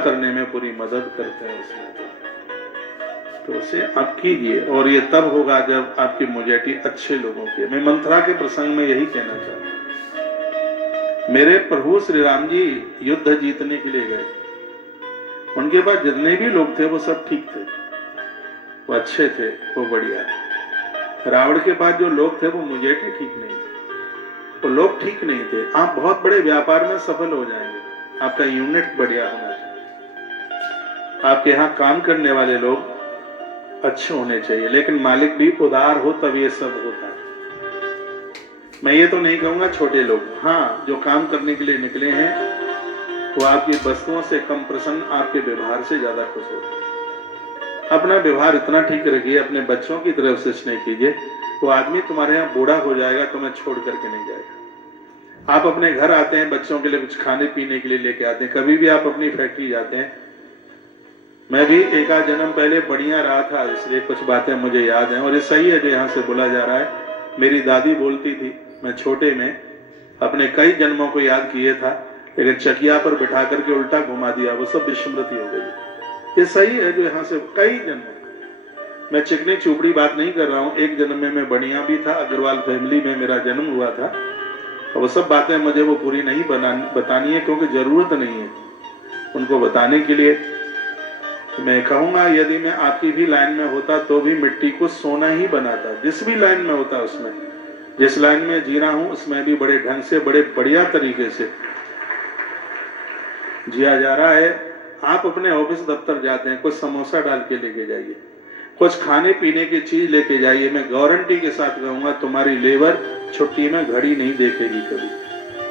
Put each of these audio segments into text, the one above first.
करने में पूरी मदद करते हैं उसमें, तो उसे आप कीजिए। और ये तब होगा जब आपकी मुजैटी अच्छे लोगों की। मैं मंथरा के प्रसंग में यही कहना चाहता हूं, मेरे प्रभु श्री राम जी युद्ध जीतने के लिए गए, उनके पास जितने भी लोग थे वो सब ठीक थे, वो अच्छे थे, वो बढ़िया थे। रावण के पास जो लोग थे वो मुजैटी ठीक नहीं थे, वो लोग ठीक नहीं थे। आप बहुत बड़े व्यापार में सफल हो जाएंगे, आपका यूनिट बढ़िया होना चाहिए, आपके यहाँ काम करने वाले लोग अच्छे होने चाहिए, लेकिन मालिक भी उदार हो तब ये सब होता है। मैं ये तो नहीं कहूंगा छोटे लोग, हाँ जो काम करने के लिए निकले हैं वो आपकी वस्तुओं से कम प्रसन्न, आपके व्यवहार से ज्यादा खुश होते हैं। अपना व्यवहार इतना ठीक रखिए, अपने बच्चों की तरफ से स्नेह कीजिए, वो आदमी तुम्हारे यहाँ बूढ़ा हो जाएगा, तुम्हें छोड़ करके नहीं जाएगा। आप अपने घर आते हैं, बच्चों के लिए कुछ खाने पीने के लिए लेके आते हैं, कभी भी आप अपनी फैक्ट्री जाते हैं, मैं भी एक आध जन्म पहले बढ़िया रहा था, इसलिए कुछ बातें मुझे याद हैं और ये सही है जो यहाँ से बोला जा रहा है। मेरी दादी बोलती थी, मैं छोटे में अपने कई जन्मों को याद किए था, लेकिन चकिया पर बिठा करके उल्टा घुमा दिया, वो सब विस्मृति हो गई। ये सही है जो यहाँ से कई जन्म, मैं चिकनी चुपड़ी बात नहीं कर रहा हूँ, एक जन्म में मैं बढ़िया भी था, अग्रवाल फैमिली में मेरा जन्म हुआ था, और वो सब बातें मुझे वो पूरी नहीं बतानी है, क्योंकि जरूरत नहीं है उनको बताने के लिए। मैं कहूंगा यदि मैं आपकी भी लाइन में होता तो भी मिट्टी को सोना ही बनाता, जिस भी लाइन में होता उसमें, जिस लाइन में जी रहा हूं उसमें भी बड़े ढंग से, बड़े बढ़िया तरीके से जिया जा रहा है। आप अपने ऑफिस दफ्तर जाते हैं, कुछ समोसा डाल के लेके जाइए, कुछ खाने पीने की चीज लेके जाइए, मैं गारंटी के साथ कहूंगा तुम्हारी लेबर छुट्टी में घड़ी नहीं देखेगी कभी,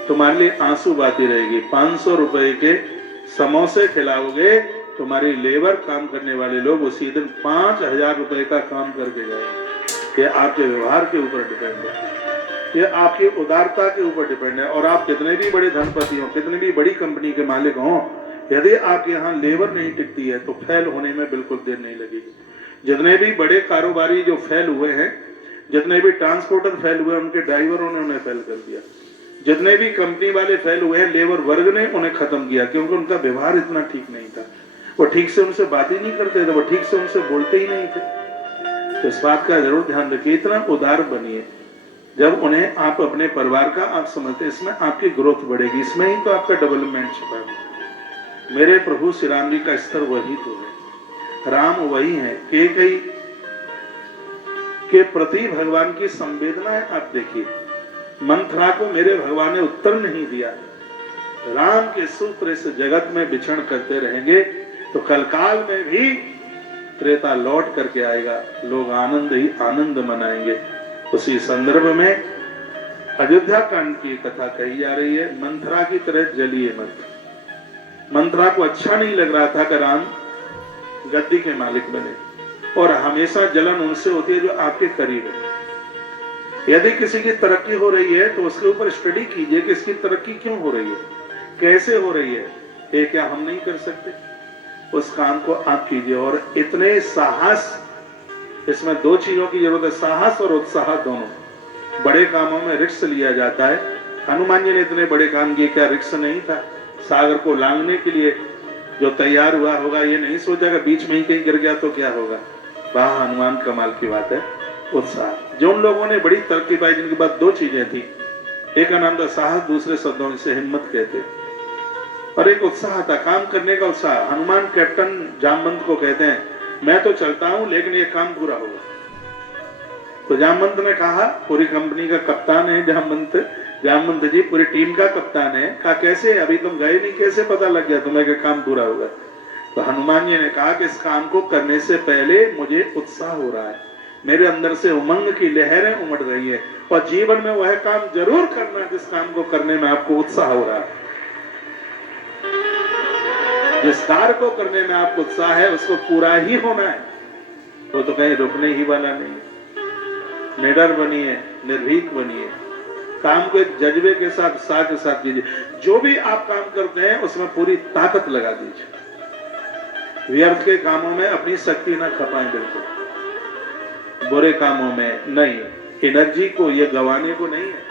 तुम्हारे लिए आंसू बहाती रहेगी। 500 रुपए के समोसे खिलाओगे, तुम्हारी लेबर काम करने वाले लोग उसी दिन 5000 रुपए का काम करके जाएंगे। ये आपके व्यवहार के ऊपर डिपेंड है, ये आपकी उदारता के ऊपर डिपेंड है। और आप कितने भी बड़े धनपति हो, कितने भी बड़ी कंपनी के मालिक हो, यदि आपके यहाँ लेबर नहीं टिकती है तो फेल होने में बिल्कुल देर नहीं लगेगी। जितने भी बड़े कारोबारी जो फेल हुए हैं, जितने भी ट्रांसपोर्टर फेल हुए, उनके ड्राइवरों ने उन्हें फेल कर दिया। जितने भी कंपनी वाले फेल हुए हैं, लेबर वर्ग ने उन्हें खत्म किया, क्योंकि उनका व्यवहार इतना ठीक नहीं था, वो ठीक से उनसे बात ही नहीं करते थे, वो ठीक से उनसे बोलते ही नहीं थे। तो इस बात का जरूर ध्यान रखिए, इतना उदार बनिए, जब उन्हें आप अपने परिवार का आप समझते, इसमें आपकी ग्रोथ बढ़ेगी, इसमें ही तो आपका डेवलपमेंट छिपा है। मेरे प्रभु श्री राम जी का स्तर वही तो है, राम वही है। कैकेयी के प्रति भगवान की संवेदना है। आप देखिए, मंथरा को मेरे भगवान ने उत्तर नहीं दिया, राम के सूत्र इस जगत में विचरण करते रहेंगे तो कलकाल में भी त्रेता लौट करके आएगा, लोग आनंद ही आनंद मनाएंगे। उसी संदर्भ में अयोध्या कांड की कथा कही जा रही है, मंथरा की तरह जलिए मत। मंथरा को अच्छा नहीं लग रहा था कि राम गद्दी के मालिक बने, और हमेशा जलन उनसे होती है जो आपके करीब है। यदि किसी की तरक्की हो रही है तो उसके ऊपर स्टडी कीजिए कि इसकी तरक्की क्यों हो रही है, कैसे हो रही है, ये क्या हम नहीं कर सकते, उस काम को आप कीजिए। और इतने साहस, इसमें दो चीजों की जरूरत है, साहस और उत्साह दोनों। बड़े कामों में रिस्क लिया जाता है, हनुमान जी ने इतने बड़े काम किए, क्या रिस्क नहीं था? सागर को लांघने के लिए जो तैयार हुआ होगा, ये नहीं सोचा कि बीच में ही कहीं गिर गया तो क्या होगा। वाह हनुमान, कमाल की बात है, उत्साह। जो उन लोगों ने बड़ी तरक्की पाई, जिनके पास दो चीजें थी, एक का नाम था साहस, दूसरे शब्दों से हिम्मत कहते, और एक उत्साह था, काम करने का उत्साह। हनुमान कैप्टन जामवंत को कहते हैं, मैं तो चलता हूं लेकिन ये काम पूरा होगा। तो जामवंत ने कहा, पूरी कंपनी का कप्तान है जामवंत जी, पूरी टीम का कप्तान है, कहा कैसे, अभी तुम गए नहीं, कैसे पता लग गया तुम्हें कि काम पूरा होगा? तो हनुमान जी ने कहा कि इस काम को करने से पहले मुझे उत्साह हो रहा है, मेरे अंदर से उमंग की लहरें उमड़ रही है, और जीवन में वह काम जरूर करना जिस काम को करने में आपको उत्साह हो रहा है। जिस कार्य को करने में आपको उत्साह है उसको पूरा ही होना है, वो तो कहीं रुकने ही वाला नहीं। निडर बनिए, निर्भीक बनिए, काम को एक जज्बे के साथ के साथ कीजिए। जो भी आप काम करते हैं उसमें पूरी ताकत लगा दीजिए। व्यर्थ के कामों में अपनी शक्ति ना खपाएं, बिल्कुल बुरे कामों में नहीं। एनर्जी को ये गंवाने को नहीं है,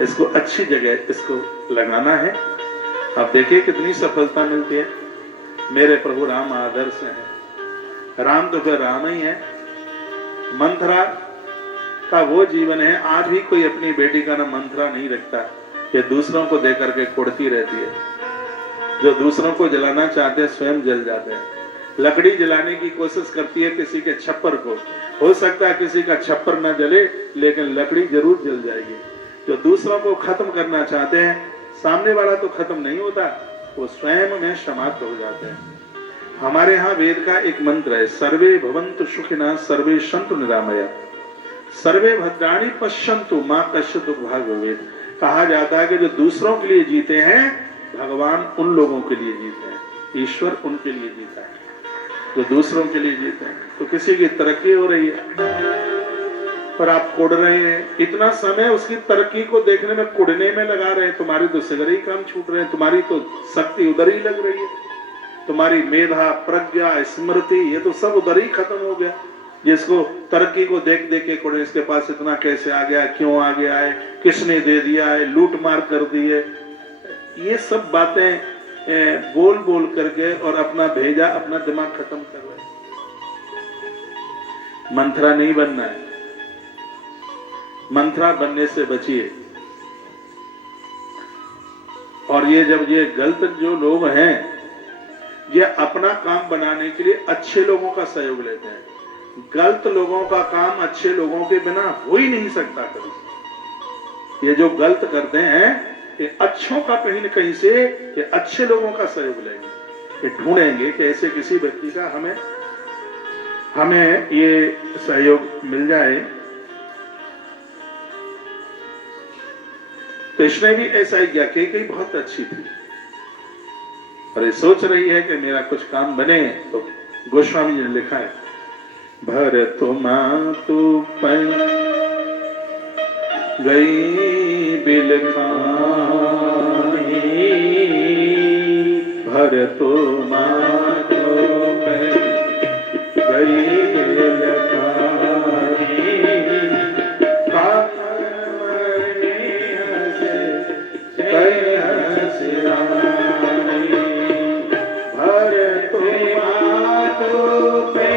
इसको अच्छी जगह इसको लगाना है। आप देखिए कितनी सफलता मिलती है। मेरे प्रभु राम आदर्श हैं। राम तो फिर राम ही है। मंथरा का वो जीवन है, आज भी कोई अपनी बेटी का नाम मंथरा नहीं रखता। ये दूसरों को देकर के कुड़ती रहती है। जो दूसरों को जलाना चाहते हैं स्वयं जल जाते हैं। लकड़ी जलाने की कोशिश करती है किसी के छप्पर को, हो सकता है किसी का छप्पर न जले लेकिन लकड़ी जरूर जल जाएगी। जो दूसरों को खत्म करना चाहते हैं, सामने वाला तो खत्म नहीं होता, वो स्वयं में समाप्त हो जाते हैं। हमारे यहाँ वेद का एक मंत्र है, सर्वे भवन्तु सुखिनः सर्वे सन्तु निरामया सर्वे भद्राणि पश्यन्तु मा कश्चित् दुर्भाग् भवेत्। कहा जाता है कि जो दूसरों के लिए जीते हैं, भगवान उन लोगों के लिए जीते हैं, ईश्वर उनके लिए जीता है। जो दूसरों के लिए जीते हैं, तो किसी की तरक्की हो रही है पर आप कुड़ रहे हैं, इतना समय उसकी तरक्की को देखने में कुड़ने में लगा रहे हैं। तुम्हारी तो सिगरे ही काम छूट रहे हैं, तुम्हारी तो शक्ति उधर ही लग रही है, तुम्हारी मेधा प्रज्ञा स्मृति ये तो सब उधर ही खत्म हो गया। जिसको तरक्की को देख देख के कुड़े, इसके पास इतना कैसे आ गया, क्यों आ गया है, किसने दे दिया है, लूट मार कर दी है, ये सब बातें बोल बोल करके और अपना भेजा, अपना दिमाग खत्म कर रहे हैं। मंथरा नहीं बनना है, मंथरा बनने से बचिए। और ये जब ये गलत जो लोग हैं, ये अपना काम बनाने के लिए अच्छे लोगों का सहयोग लेते हैं। गलत लोगों का काम अच्छे लोगों के बिना हो ही नहीं सकता कभी। ये जो गलत करते हैं, ये अच्छों का कहीं न कहीं से ये अच्छे लोगों का सहयोग लेंगे, ये ढूंढेंगे कि ऐसे किसी व्यक्ति का हमें ये सहयोग मिल जाए। कृष्ण ने भी ऐसा ही किया। कैकेयी बहुत अच्छी थी और ये सोच रही है कि मेरा कुछ काम बने, तो गोस्वामी जी ने लिखा है, भरत मातु पै गई बिलखानी, भरत मातु पै गई बिलखानी, कई हंसरानी, भरत मातु पै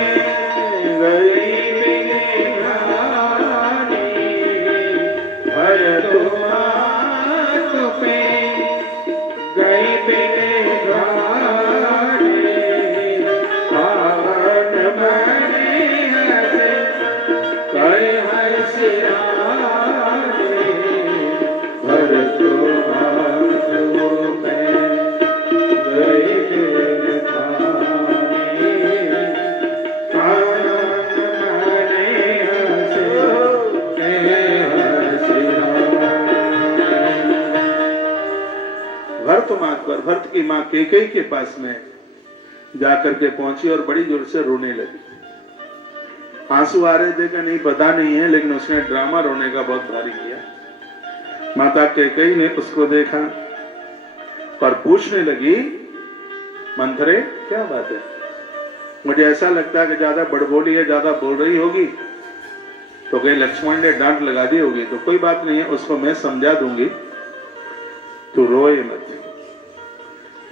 भरत की मां कैकेयी के पास में जाकर के पहुंची और बड़ी जोर से रोने लगी। आंसू आ रहे थे कि नहीं पता नहीं है, लेकिन उसने ड्रामा रोने का बहुत भारी किया। माता कैकेयी ने उसको देखा और पूछने लगी, मंथरे क्या बात है? मुझे ऐसा लगता है कि ज्यादा बड़बोली है, ज्यादा बोल रही होगी, तो कहीं लक्ष्मण ने डांट लगा दी होगी। तो कोई बात नहीं है, उसको मैं समझा दूंगी, तू रोए मत।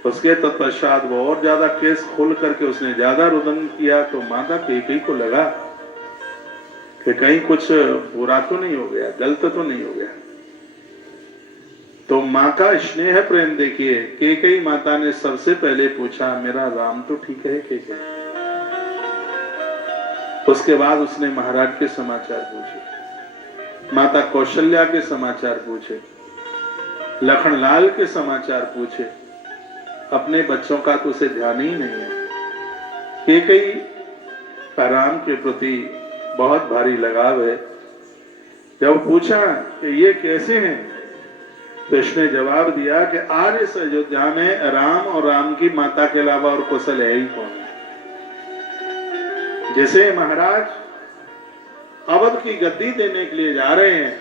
उसके तत्पश्चात वो और ज्यादा केस खोल करके उसने ज्यादा रुदन किया। तो माता कैकेयी को लगा कि कहीं कुछ बुरा तो नहीं हो गया, गलत तो नहीं हो गया। तो माँ का स्नेह प्रेम देखिए, कैकेयी माता ने सबसे पहले पूछा, मेरा राम तो ठीक है कैकेयी? उसके बाद उसने महाराज के समाचार पूछे, माता कौशल्या के समाचार पूछे, लखनलाल के समाचार पूछे। अपने बच्चों का तो उसे ध्यान ही नहीं है। कैकेयी का राम के प्रति बहुत भारी लगाव है। जब पूछा कि ये कैसे हैं, तो इसने जवाब दिया कि आज इस अयोध्या में राम और राम की माता के अलावा और कुशल है ही कौन? जैसे महाराज अवध की गद्दी देने के लिए जा रहे हैं,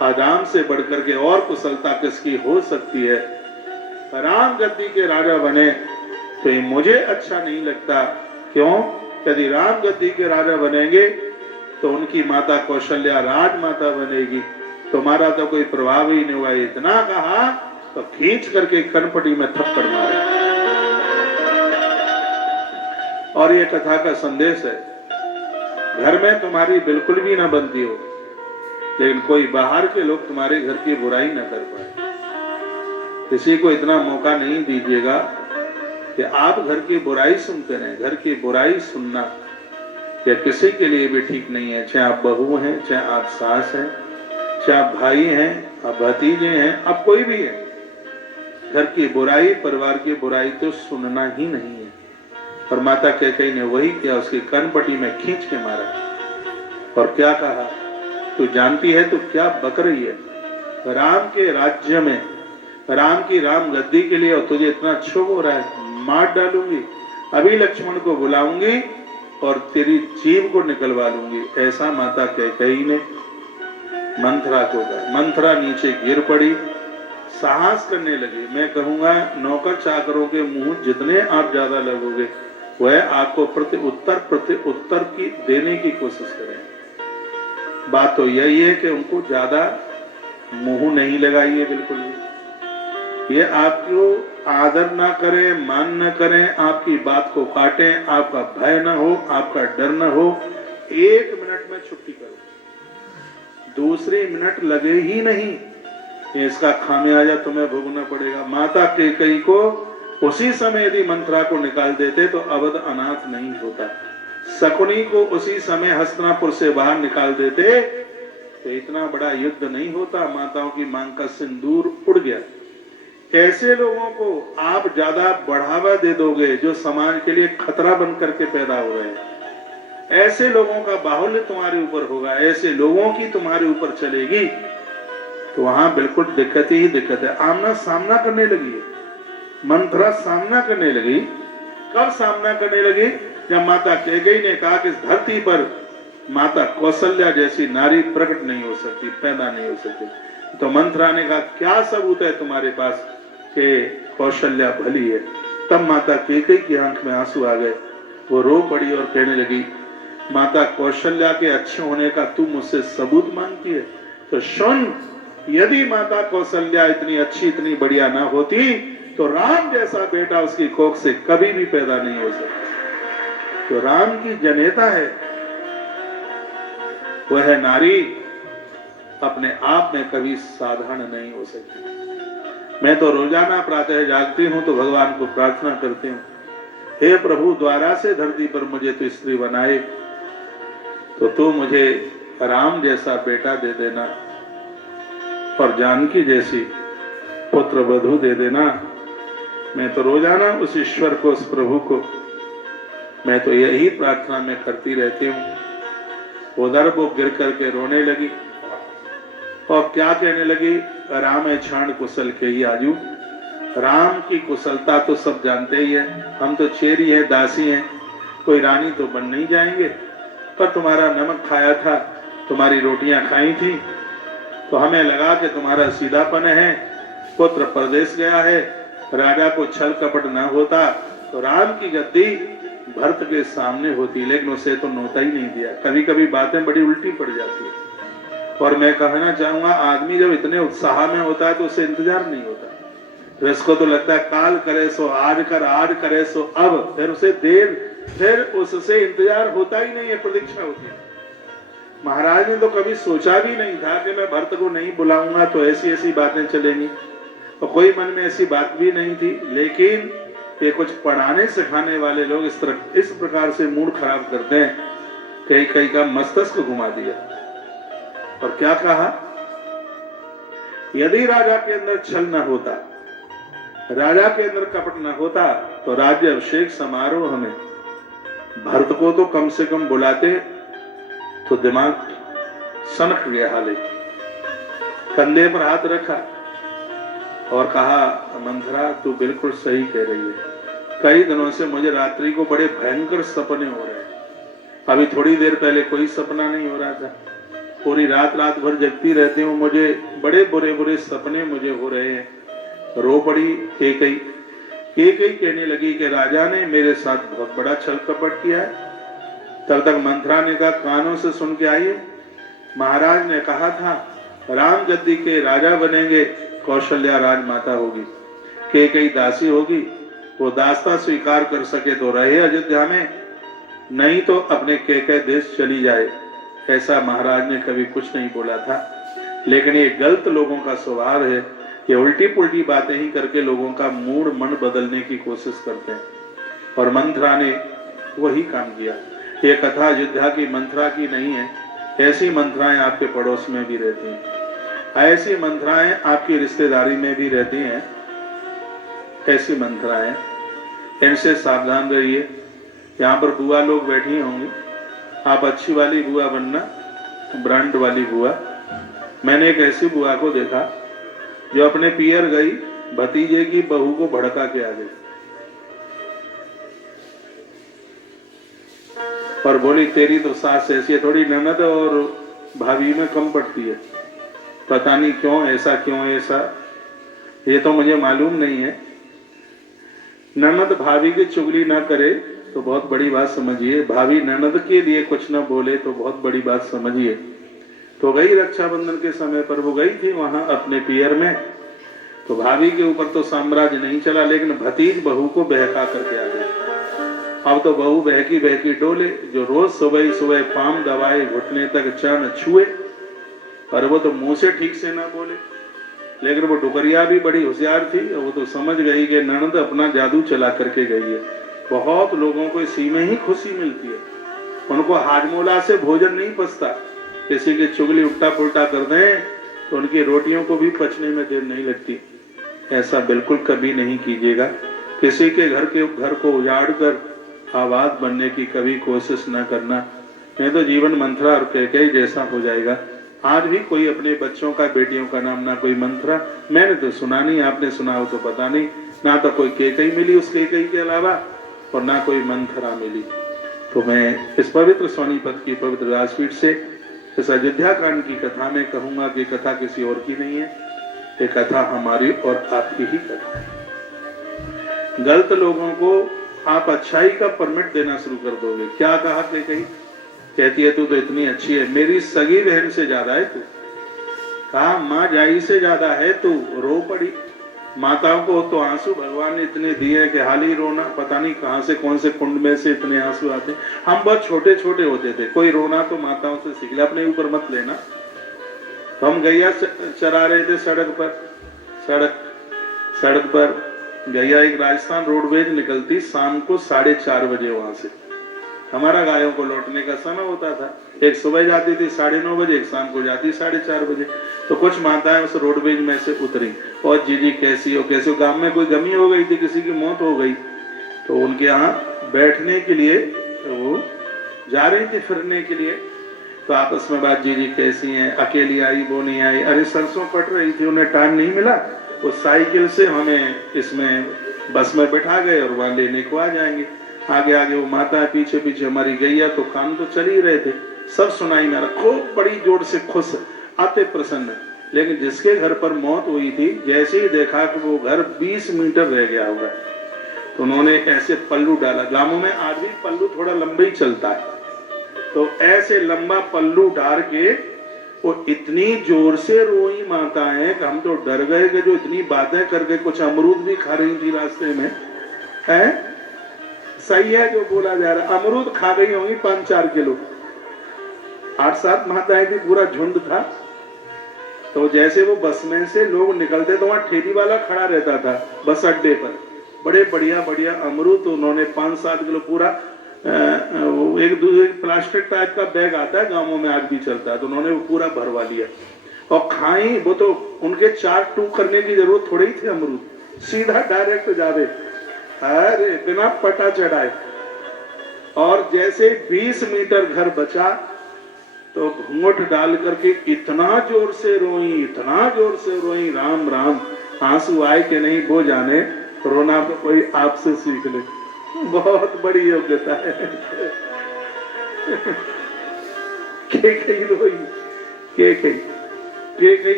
राम से बढ़कर के और कुशलता किसकी हो सकती है? राम गद्दी के राजा बने तो ये मुझे अच्छा नहीं लगता। क्यों? यदि राम गद्दी के राजा बनेंगे तो उनकी माता कौशल्या राजमाता बनेगी, तुम्हारा तो कोई प्रभाव ही नहीं हुआ। इतना कहा तो खींच करके कनपटी में थप्पड़ मारे। और ये कथा का संदेश है, घर में तुम्हारी बिल्कुल भी ना बनती हो, लेकिन कोई बाहर के लोग तुम्हारे घर की बुराई न कर पाए। किसी को इतना मौका नहीं दीजिएगा कि आप घर की बुराई सुनते रहें। घर की बुराई सुनना या किसी के लिए भी ठीक नहीं है, चाहे आप बहू हैं, चाहे आप सास हैं, चाहे आप भाई हैं, आप भतीजे हैं, आप कोई भी है। घर की बुराई, परिवार की बुराई तो सुनना ही नहीं है। और माता कैकेयी ने वही किया, उसकी कनपटी में खींच के मारा और क्या कहा, तू जानती है तू क्या बक रही है? राम के राज्य में, राम की राम गद्दी के लिए, और तुझे इतना क्षोभ हो रहा है, मार डालूंगी, अभी लक्ष्मण को बुलाऊंगी और तेरी जीभ को निकलवा लूंगी। ऐसा माता कैकेयी ने मंथरा को कहा। मंथरा नीचे गिर पड़ी, साहस करने लगी। मैं कहूंगा नौकर चाकरों के मुंह जितने आप ज्यादा लगोगे, वह आपको प्रति उत्तर की देने की कोशिश करें। बात तो यही है कि उनको ज्यादा मुंह नहीं लगाइए बिल्कुल भी। ये आपको आदर ना करें, मान न करें, आपकी बात को काटें, आपका भय न हो, आपका डर न हो, 1 मिनट में छुट्टी करो, दूसरी मिनट लगे ही नहीं, इसका खामियाजा तुम्हें भोगना पड़ेगा। माता कैकेयी को उसी समय यदि मंथरा को निकाल देते तो अवध अनाथ नहीं होता। शकुनी को उसी समय हस्तिनापुर से बाहर निकाल देते तो इतना बड़ा युद्ध नहीं होता। माताओं की मांग का सिंदूर उड़ गया। ऐसे लोगों को आप ज्यादा बढ़ावा दे दोगे जो समाज के लिए खतरा बन करके पैदा हो रहे हैं। ऐसे लोगों का बाहुल्य तुम्हारे ऊपर होगा, ऐसे लोगों की तुम्हारे ऊपर चलेगी, तो वहां बिल्कुल दिक्कत ही दिक्कत है। आमना सामना करने लगी है, मंथरा सामना करने लगी। कब सामना करने लगी? जब माता कैकेयी ने कहा कि इस धरती पर माता कौशल्या जैसी नारी प्रकट नहीं हो सकती, पैदा नहीं हो सकती। तो मंथरा ने कहा क्या सबूत है तुम्हारे पास कि कौशल्या भली है? तब माता कैकेयी की आंख में आंसू आ गए, वो रो पड़ी और कहने लगी, माता कौशल्या के अच्छे होने का तू मुझसे सबूत मांगती है? तो सुन, यदि माता कौशल्या इतनी अच्छी, इतनी बढ़िया ना होती तो राम जैसा बेटा उसकी कोख से कभी भी पैदा नहीं हो सकता। तो राम की जनेता है, वह नारी अपने आप में कभी साधारण नहीं हो सकती। मैं तो रोजाना प्रातः जागती हूं तो भगवान को प्रार्थना करती हूं, हे प्रभु द्वारा से धरती पर मुझे तो स्त्री बनाए, तो तू मुझे राम जैसा बेटा दे देना और जानकी जैसी पुत्र वधू दे देना। मैं तो रोजाना उस ईश्वर को, उस प्रभु को, मैं तो यही प्रार्थना में करती रहती हूँ। उधर वो गिर करके रोने लगी और क्या कहने लगी, राम है क्षण कुशल के ही आजू। राम की कुशलता तो सब जानते ही है, हम तो चेरी है, दासी हैं, कोई रानी तो बन नहीं जाएंगे। पर तुम्हारा नमक खाया था, तुम्हारी रोटियां खाई थी, तो हमें लगा कि तुम्हारा सीधापन है। पुत्र परदेश गया है, राजा को छल कपट न होता तो राम की गद्दी भरत के सामने होती, लेकिन उसे तो नोता ही नहीं दिया। कभी कभी बातें बड़ी उल्टी पड़ जाती है। और मैं कहना चाहूंगा, आदमी जब इतने उत्साह में होता है तो उसे इंतजार नहीं होता, तो इसको तो लगता है काल करे सो आज कर, आज करे सो अब, फिर उसे फिर उससे इंतजार होता ही नहीं है, प्रतीक्षा होती है। महाराज ने तो कभी सोचा भी नहीं था कि मैं भरत को नहीं बुलाऊंगा तो ऐसी ऐसी बातें चलेंगी, तो कोई मन में ऐसी बात भी नहीं थी। लेकिन ये कुछ पढ़ाने सिखाने वाले लोग इस प्रकार से मूड खराब करते हैं, कई का मस्तिष्क घुमा दिया। और क्या कहा, यदि राजा के अंदर छल न होता, राजा के अंदर कपट न होता, तो राज्य अभिषेक समारोह में भरत को तो कम से कम बुलाते, तो दिमाग सनक गया। हाले कंधे पर हाथ रखा और कहा, मंथरा तू बिल्कुल सही कह रही है, कई दिनों से मुझे रात्रि को बड़े भयंकर सपने हो रहे हैं। अभी थोड़ी देर पहले कोई सपना नहीं हो रहा था, पूरी रात भर जगती रहती हूँ, मुझे बड़े बुरे सपने मुझे हो रहे हैं। रो पड़ी कैकेयी कहने लगी कि राजा ने मेरे साथ बहुत बड़ा छल कपट किया है। तब तक मंथरा ने कहा, कानों से सुन के आइए, महाराज ने कहा था राम गद्दी के राजा बनेंगे, कौशल्या राजमाता होगी, कैकेयी दासी होगी। वो दासता स्वीकार कर सके तो रहे अयोध्या में, नहीं तो अपने के देश चली जाए। ऐसा महाराज ने कभी कुछ नहीं बोला था, लेकिन ये गलत लोगों का स्वभाव है कि उल्टी पुल्टी बातें ही करके लोगों का मूड मन बदलने की कोशिश करते हैं। और मंथरा ने वही काम किया। ये कथा अयोध्या की मंथरा की नहीं है, ऐसी मंथराएं आपके पड़ोस में भी रहती हैं, ऐसी मंथराएं आपकी रिश्तेदारी में भी रहती हैं। ऐसी मंथराएं, इनसे सावधान रहिए। यहाँ पर बुआ लोग बैठी होंगी, आप अच्छी वाली बुआ बनना, ब्रांड वाली बुआ। मैंने एक ऐसी बुआ को देखा जो अपने पियर गई, भतीजे की बहू को भड़का के आ गई और बोली तेरी तो सास ऐसी है, थोड़ी ननद और भाभी में कम पड़ती है, पता नहीं क्यों ऐसा, ये तो मुझे मालूम नहीं है। ननद भाभी की चुगली ना करे तो बहुत बड़ी बात समझिए, भाभी ननद के लिए कुछ ना बोले तो बहुत बड़ी बात समझिए। तो गई रक्षाबंधन के समय पर वो गई थी वहां अपने पियर में, तो भाभी के ऊपर तो साम्राज्य नहीं चला, लेकिन भतीज बहू को बहका करके आ गई। अब तो बहू बहकी बहकी डोले, जो रोज सुबह सुबह पाम दबाए, घुटने तक चरण छुए, और वो तो मुंह से ठीक से ना बोले। लेकिन वो डुकरिया भी बड़ी होशियार थी, वो तो समझ गई कि ननद अपना जादू चला करके गई है। बहुत लोगों को इसी में ही खुशी मिलती है, उनको हाजमोला से भोजन नहीं पचता। किसी की चुगली उल्टा पुल्टा कर दें तो उनकी रोटियों को भी पचने में देर नहीं लगती। ऐसा बिल्कुल कभी नहीं कीजिएगा। किसी के घर को उजाड़ कर आबाद बनने की कभी कोशिश न करना, नहीं तो जीवन मंथरा और कैकेयी जैसा हो जाएगा। आज भी कोई अपने बच्चों का, बेटियों का नाम ना कोई मंथरा, मैंने तो सुना नहीं, आपने सुना हो तो पता नहीं। ना तो कोई कैकेयी मिली उस कैकेयी के अलावा, और ना कोई मंथरा मिली। तो मैं इस पवित्र सोनीपत की पवित्र व्यासपीठ से इस अयोध्या कांड की कथा में कहूंगा कि कथा किसी और की नहीं है, ये कथा हमारी और आपकी ही कथा है। गलत लोगों को आप अच्छाई का परमिट देना शुरू कर दोगे। क्या कहा कैकेयी? कहती है तू तो इतनी अच्छी है, मेरी सगी बहन से ज्यादा है तू। कहा माँ जाई से ज्यादा है तू। रो पड़ी। माताओं को तो आंसू भगवान ने इतने दिए कि हाल ही रोना, पता नहीं कहां से, कौन से कुंड में से इतने आंसू आते। हम बहुत छोटे छोटे होते थे, कोई रोना तो माताओं से सीख ले, अपने ऊपर मत लेना। तो हम गैया चरा रहे थे सड़क पर गैया, एक राजस्थान रोडवेज निकलती शाम को 4:30 बजे वहां से। हमारा गायों को लौटने का समय होता था, एक सुबह जाती थी 9:30 बजे, एक शाम को जाती 4:30 बजे। तो कुछ माताएं उस रोडवेज में से उतरी और जीजी कैसी हो कैसे हो, गांव में कोई गमी हो गई थी, किसी की मौत हो गई, तो उनके यहाँ बैठने के लिए वो जा रही थी फिरने के लिए। तो आपस में बात, जीजी कैसी हैं, अकेली आई वो नहीं आई, अरे सरसों कट रही थी, उन्हें टाइम नहीं मिला, वो साइकिल से हमें इसमें बस में बैठा गए और वहां लेने को आ जाएंगे। आगे आगे वो माता है, पीछे पीछे हमारी गैया, तो कान तो चल ही रहे थे, सब सुनाई मेरा, खूब बड़ी जोर से खुश आते प्रसन्न। लेकिन जिसके घर पर मौत हुई थी, जैसे ही देखा कि वो घर 20 मीटर रह गया होगा, तो उन्होंने ऐसे पल्लू डाला। गांवों में आज भी पल्लू थोड़ा लंबा ही चलता है, तो ऐसे लंबा पल्लू डाल के वो इतनी जोर से रोई माताएं कि हम तो डर गए कि जो इतनी बातें करके कुछ अमरूद भी खा रही थी रास्ते में है। सही है जो बोला जा रहा, अमरूद खा गई होंगी 5-4 किलो। 8-7 माताएं थी, पूरा झुंड था। तो जैसे वो बस में से लोग निकलते तो वहां ठेली वाला खड़ा रहता था बस अड्डे पर, बड़े बढ़िया अमरूद, तो उन्होंने 5-7 किलो पूरा, एक प्लास्टिक टाइप का बैग आता है गांवों में आज भी चलता है, तो उन्होंने वो पूरा भरवा लिया और खाई। वो तो उनके 4 टूक करने की जरूरत थोड़ी थी, अमरूद सीधा डायरेक्ट जावे, अरे बिना पटा चढ़ाए। और जैसे 20 मीटर घर बचा तो घूंघट डाल करके इतना जोर से रोई, राम राम, आंसू आए कि नहीं वो जाने, रोना तो कोई आपसे सीख ले, बहुत बड़ी योग्यता है। कैकेयी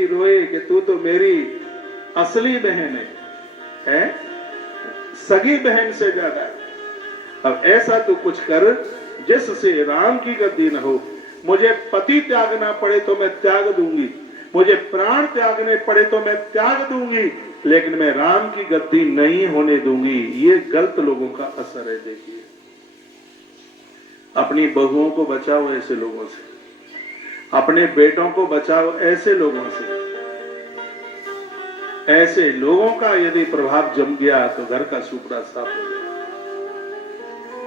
रोई कि तू तो मेरी असली बहन है, सगी बहन से ज्यादा। अब ऐसा तू कुछ कर जिससे राम की गद्दी न हो। मुझे पति त्यागना पड़े तो मैं त्याग दूंगी, मुझे प्राण त्यागने पड़े तो मैं त्याग दूंगी, लेकिन मैं राम की गद्दी नहीं होने दूंगी। ये गलत लोगों का असर है। देखिए अपनी बहुओं को बचाओ ऐसे लोगों से, अपने बेटों को बचाओ ऐसे लोगों से। ऐसे लोगों का यदि प्रभाव जम गया तो घर का सुपड़ा साफ हो गया।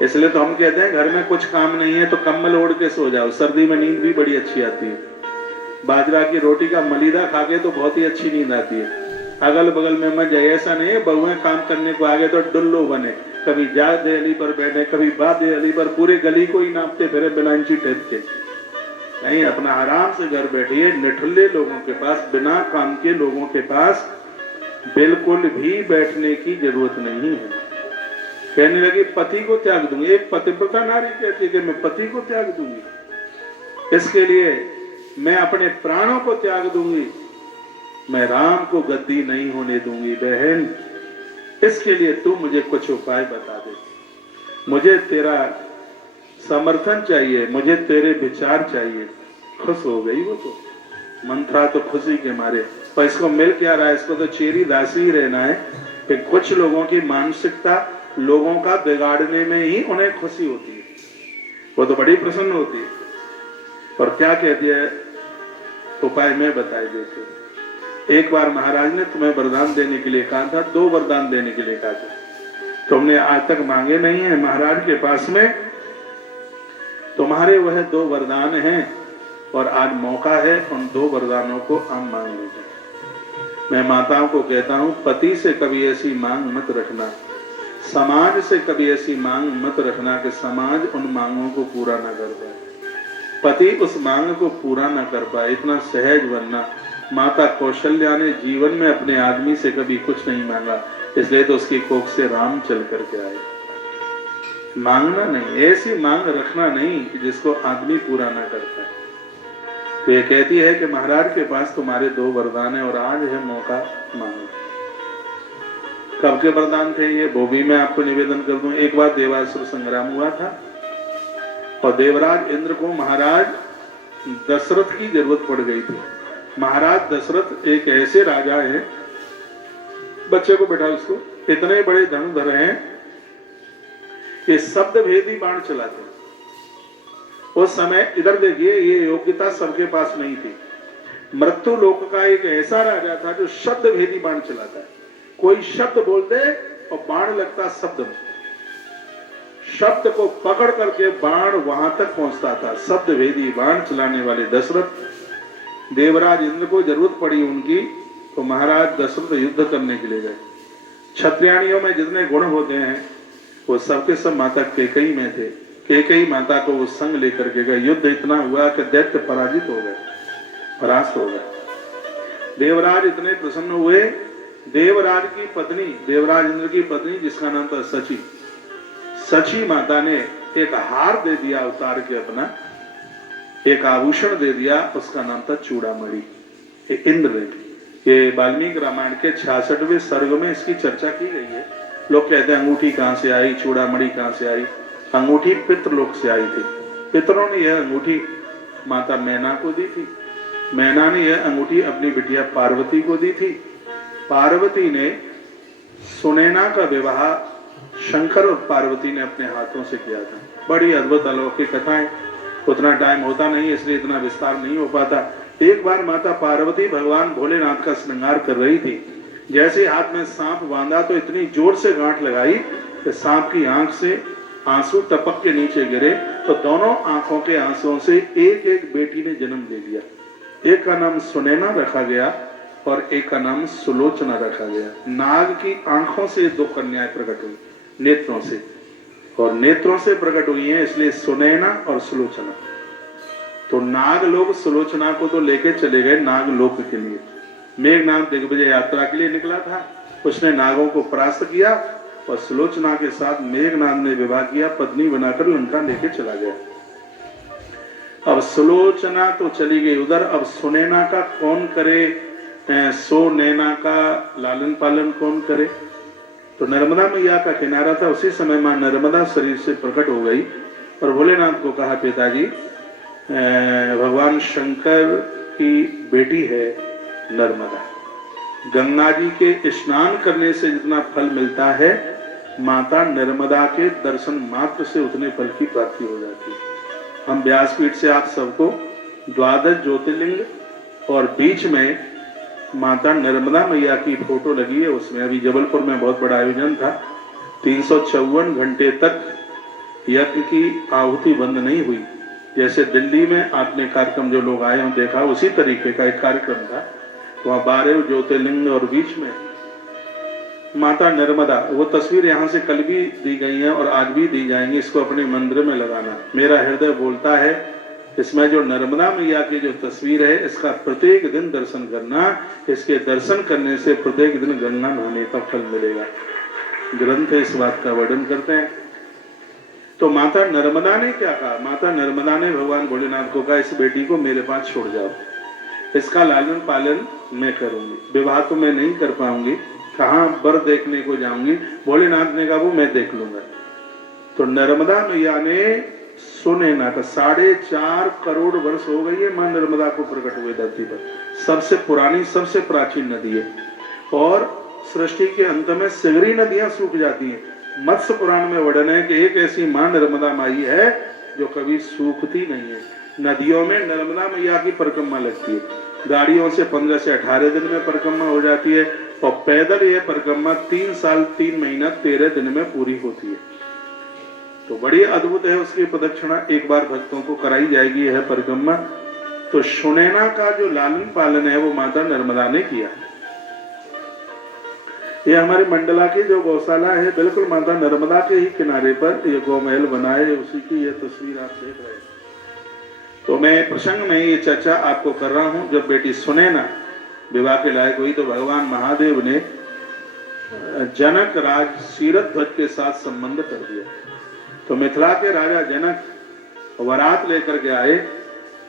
इसलिए तो हम कहते हैं घर में कुछ काम नहीं है तो कंबल ओढ़ के सो जाओ, सर्दी में नींद भी बड़ी अच्छी आती है। बाजरा की रोटी का मलीदा खा के तो बहुत ही अच्छी नींद आती है। अगल बगल में मत जाए, ऐसा नहीं है बहुएं काम करने को आगे तो डुल्लो बने, कभी जा दहली पर बैठे, कभी बा दहली पर, पूरे गली को ही नापते फिरे बिना इंची टेप के। नहीं, अपना आराम से घर बैठिए। निठुल्ले लोगों के पास, बिना काम के लोगों के पास बिल्कुल भी बैठने की जरूरत नहीं है। कहने लगी पति को त्याग दूंगी, एक पतिव्रता नारी कहती है कि मैं पति को त्याग दूंगी, इसके लिए मैं अपने प्राणों को त्याग दूंगी, मैं राम को गद्दी नहीं होने दूंगी। बहन, इसके लिए तू मुझे कुछ उपाय बता दे, मुझे तेरा समर्थन चाहिए, मुझे तेरे विचार चाहिए। खुश हो गई वो तो, मंत्रा तो खुशी के मारे। पर इसको मिल क्या रहा है, इसको तो चेरी दासी ही रहना है कि कुछ लोगों की मानसिकता लोगों का बिगाड़ने में ही उन्हें खुशी होती है, वो तो बड़ी प्रसन्न होती है। और क्या कहती है, उपाय मैं बताई देती हूँ। एक बार महाराज ने तुम्हें वरदान देने के लिए कहा था, 2 वरदान देने के लिए कहा था, तुमने आज तक मांगे नहीं है महाराज के पास में, तुम्हारे वह 2 वरदान हैं और आज मौका है उन 2 वरदानों को हम मांग लीजिए। मैं माताओं को कहता हूं, पति से कभी ऐसी मांग मत रखना, समाज से कभी ऐसी मांग मत रखना कि समाज उन मांगों को पूरा ना कर पाए, पति उस मांग को पूरा ना कर पाए। इतना सहज बनना। माता कौशल्या ने जीवन में अपने आदमी से कभी कुछ नहीं मांगा, इसलिए तो उसकी कोख से राम चल करके आए। मांगना नहीं, ऐसी मांग रखना नहीं कि जिसको आदमी पूरा ना करता है। तो ये कहती है कि महाराज के पास तुम्हारे 2 वरदान है और आज है मौका, मांगो। कब के वरदान थे ये, वो भी मैं आपको निवेदन कर दूं। एक बार देवासुर संग्राम हुआ था और देवराज इंद्र को महाराज दशरथ की जरूरत पड़ गई थी। महाराज दशरथ एक ऐसे राजा हैं, बच्चे को बैठा उसको, इतने बड़े धनुर्धर हैं कि शब्द भेदी बाण चलाते। उस समय इधर देखिए, ये योग्यता सबके पास नहीं थी। मृत्यु लोक का एक ऐसा राजा था जो शब्द भेदी बाण चलाता है। कोई शब्द बोल दे और बाण लगता शब्द में, शब्द को पकड़ करके बाण वहां तक पहुंचता था। शब्द भेदी बाण चलाने वाले दशरथ, देवराज इंद्र को जरूरत पड़ी उनकी, तो महाराज दशरथ युद्ध करने के लिए गए। क्षत्रियाणियों में जितने गुण होते हैं वो सबके सब माता कैकेयी में थे। कैकेयी माता को वो संग लेकर के गए। युद्ध इतना हुआ कि दैत्य पराजित हो गए, परास्त हो गए। देवराज इतने प्रसन्न हुए। देवराज की पत्नी, देवराज इंद्र की पत्नी जिसका नाम था सची, सची माता ने एक हार दे दिया उतार के, अपना एक आभूषण दे दिया, उसका नाम था चूड़ामणि। इंद्र ने, ये वाल्मीकि रामायण के 66वें सर्ग में इसकी चर्चा की गई है। लोग कहते हैं अंगूठी कहां से आई, चूड़ामणि कहां से आई। अंगूठी पितृलोक से आई थी। पितरों ने यह अंगूठी माता मैना को दी थी। मैना ने यह अंगूठी अपनी बिटिया पार्वती को दी थी। पार्वती ने सुनैना का विवाह शंकर और पार्वती ने अपने हाथों से किया था। बड़ी अद्भुत अलौकिक कथाएं, उतना टाइम होता नहीं इसलिए इतना विस्तार नहीं हो पाता। एक बार माता पार्वती भगवान भोलेनाथ का श्रृंगार कर रही थी। जैसे हाथ में सांप बांधा तो इतनी जोर से गांठ लगाई कि सांप की आंख से आंसू टपक के नीचे गिरे, तो दोनों आंखों के आंसुओं से एक एक बेटी ने जन्म ले लिया। एक का नाम सुनैना रखा गया और एक का नाम सुलोचना रखा गया। नाग की आंखों से 2 कन्याएं प्रकट हुई, नेत्रों से, और नेत्रों से प्रकट हुई हैं इसलिए सुनैना और सुलोचना। तो नाग लोग सुलोचना को तो लेके चले गए नाग लोक के लिए। मेघनाद दिग्विजय यात्रा के लिए निकला था, उसने नागों को परास्त किया और सुलोचना के साथ मेघनाद ने विवाह किया, पत्नी बनाकर लंका लेके चला गया। अब सुलोचना तो चली गई उधर, अब सुनैना का कौन करे, सोनैना का लालन पालन कौन करे। तो नर्मदा मैया का किनारा था। उसी समय मां नर्मदा शरीर से प्रकट हो गई और भोलेनाथ को कहा, पिताजी भगवान शंकर की बेटी है नर्मदा, गंगा जी के स्नान करने से जितना फल मिलता है माता नर्मदा के दर्शन मात्र से उतने फल की प्राप्ति हो जाती है। हम व्यासपीठ से आप सबको 12 ज्योतिर्लिंग और बीच में माता नर्मदा मैया की फोटो लगी है, उसमें अभी जबलपुर में बहुत बड़ा आयोजन था। 354 घंटे तक यज्ञ की आहुति बंद नहीं हुई। जैसे दिल्ली में आपने कार्यक्रम जो लोग आए हों देखा, उसी तरीके का एक कार्यक्रम था। वहाँ 12 ज्योतिर्लिंग और बीच में माता नर्मदा, वो तस्वीर यहाँ से कल भी दी गई है और आज भी दी जाएंगी। इसको अपने मंदिर में लगाना। मेरा हृदय बोलता है, इसमें जो नर्मदा मैया की जो तस्वीर है, इसका प्रत्येक दिन दर्शन करना। इसके दर्शन करने से प्रत्येक दिन गंगा नहाने का फल मिलेगा। ग्रंथ इस बात का वर्णन करते हैं। तो माता नर्मदा ने क्या कहा? माता नर्मदा ने भगवान भोलेनाथ को कहा, इस बेटी को मेरे पास छोड़ जाओ, इसका लालन पालन मैं करूंगी, विवाह तो मैं नहीं कर पाऊंगी, कहाँ वर देखने को जाऊंगी। भोलेनाथ ने कहा वो मैं देख लूंगा। तो नर्मदा मैया ने सुने ना का 4.5 करोड़ वर्ष हो गई है मां नर्मदा को प्रकट हुए धरती पर। सबसे पुरानी सबसे प्राचीन नदी है और सृष्टि के अंत में सगरी नदियां सूख जाती हैं। मत्स्य पुराण में वर्णन है कि एक ऐसी मां नर्मदा माई है जो कभी सूखती नहीं है। नदियों में नर्मदा मैया की परिक्रमा लगती है। गाड़ियों से 15 से 18 दिन में परिक्रमा हो जाती है और पैदल यह परिक्रमा 3 साल 3 महीना 13 दिन में पूरी होती है। तो बड़ी अद्भुत है उसकी प्रदक्षिणा। एक बार भक्तों को कराई जाएगी यह परिक्रमा। तो सुनैना का जो लालन पालन है वो माता नर्मदा ने किया। ये हमारी मंडला की जो गौशाला है, बिल्कुल माता नर्मदा के ही किनारे पर ये गौमहल बना है, उसी की ये तस्वीर आप देख रहे हैं। तो मैं प्रसंग में ये चर्चा आपको कर रहा हूं। जब बेटी सुनैना विवाह के लायक हुई तो भगवान महादेव ने जनक राज सीरथ ध्वज के साथ संबंध कर दिया। तो मिथिला के राजा जनक वरात लेकर के आए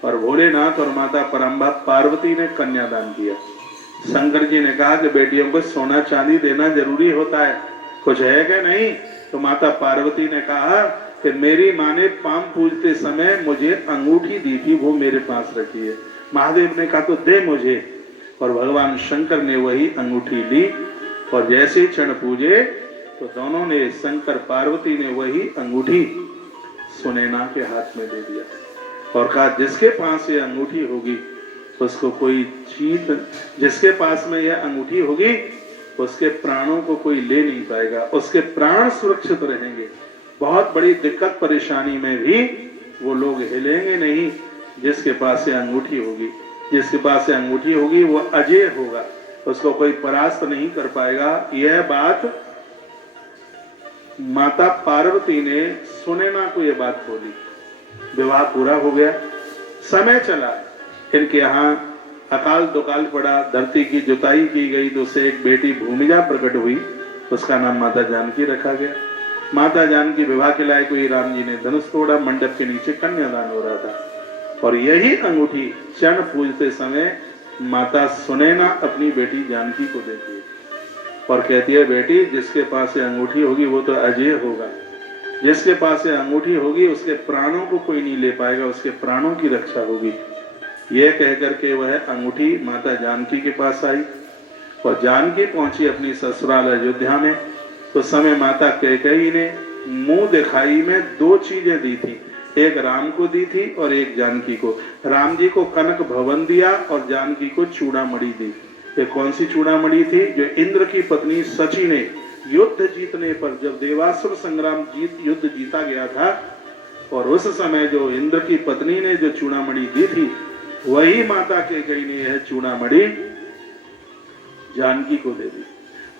और भोलेनाथ और माता परम्बा पार्वती ने कन्यादान किया। शंकर जी ने कहा कि बेटियों को सोना चांदी देना जरूरी होता है, कुछ है क्या नहीं? तो माता पार्वती ने कहा कि मेरी माँ ने पाम पूजते समय मुझे अंगूठी दी थी, वो मेरे पास रखी है। महादेव ने कहा तो दे मुझे, और भगवान शंकर ने वही अंगूठी ली और जैसे ही क्षण पूजे तो दोनों ने, शंकर पार्वती ने वही अंगूठी सुनैना के हाथ में दे दिया और कहा जिसके पास ये अंगूठी होगी उसको कोई चीज, जिसके पास में यह अंगूठी होगी उसके प्राणों को कोई ले नहीं पाएगा, उसके प्राण सुरक्षित रहेंगे। बहुत बड़ी दिक्कत परेशानी में भी वो लोग हिलेंगे नहीं। जिसके पास से अंगूठी होगी, जिसके पास से अंगूठी होगी वो अजय होगा, उसको कोई परास्त नहीं कर पाएगा। यह बात माता पार्वती ने सुनैना को यह बात बोली। विवाह पूरा हो गया, समय चला, इनके यहाँ अकाल दुकाल पड़ा, धरती की जुताई की गई तो उससे एक बेटी भूमिजा प्रकट हुई, उसका नाम माता जानकी रखा गया। माता जानकी विवाह के लायक हुई, राम जी ने धनुष तोड़ा, मंडप के नीचे कन्यादान हो रहा था और यही अंगूठी चरण पूजते समय माता सुनैना अपनी बेटी जानकी को देती है और कहती है बेटी जिसके पास से अंगूठी होगी वो तो अजय होगा, जिसके पास से अंगूठी होगी उसके प्राणों को कोई नहीं ले पाएगा, उसके प्राणों की रक्षा होगी। यह कहकर के वह अंगूठी माता जानकी के पास आई और जानकी पहुंची अपनी ससुराल अयोध्या में। तो समय माता कैकेयी ने मुंह दिखाई में 2 चीजें दी थी, एक राम को दी थी और एक जानकी को। राम जी को कनक भवन दिया और जानकी को चूड़ामणि दी। ये कौन सी चूड़ामणि थी? जो इंद्र की पत्नी सची ने युद्ध जीतने पर, जब देवासुर संग्राम युद्ध जीता गया था और उस समय जो इंद्र की पत्नी ने जो चूड़ामणि दी थी वही माता कैकेयी ने यह चूड़ामणि जानकी को दे दी